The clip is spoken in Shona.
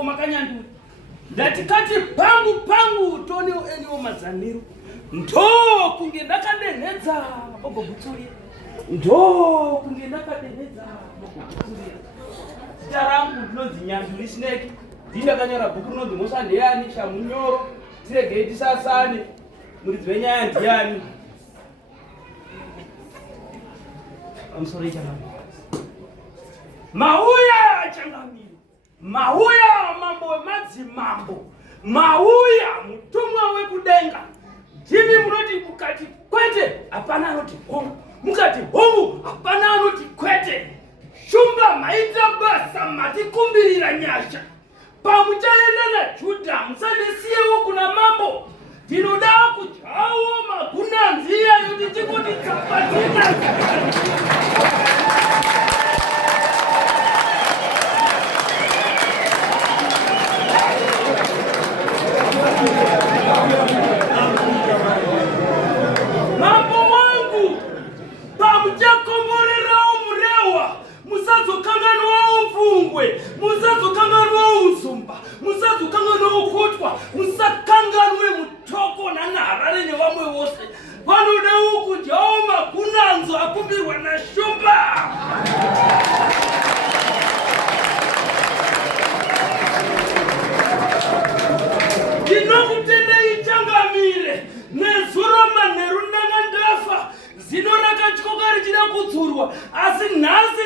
pangu makanyandura. Ndatikati pangu tonio eniwo mazaniro. Ndo kunge ndakadenedza bobo Butsuri. Ndo kunge ndakadenedza bobo Butsuri. Zita rangu ndinonzi Nyanduri Snake. Ndakanyora bhuku rinonzi Musandeyani Shamunyoro. Tiregei tisasane. Muridzi wenyaya ndiani? I'm sorry, Changamire. Mauya Changamire. Mauya mambo wemadzimambo. Mauya mutumwa wekudenga. Ndimi munoti mukati kwete hapana anoti hongu. Mukati hongu hapana anoti kwete. Shumba maita basa matikumbirira nyasha. Pamuchaenda naJudha musandisiyewo kuna mambo. Ndinoda kudyawo magunanziya yoti chingoti tsapatina. Mambo wangu pamuchakomborerawo murewa, musazokanganwawo mfungwe, musazokanganwawo uzumba, musazokanganwawo kotwa, musakanganwe mutoko naNaharare nevamwe vose. Vanodawo kudyawo magunanzo akumbirwa naShumba. Ndinokutendai Changamire nezuro manheru ndanga ndafa. Zino rakatyoka richida kudzurwa, asi nhasi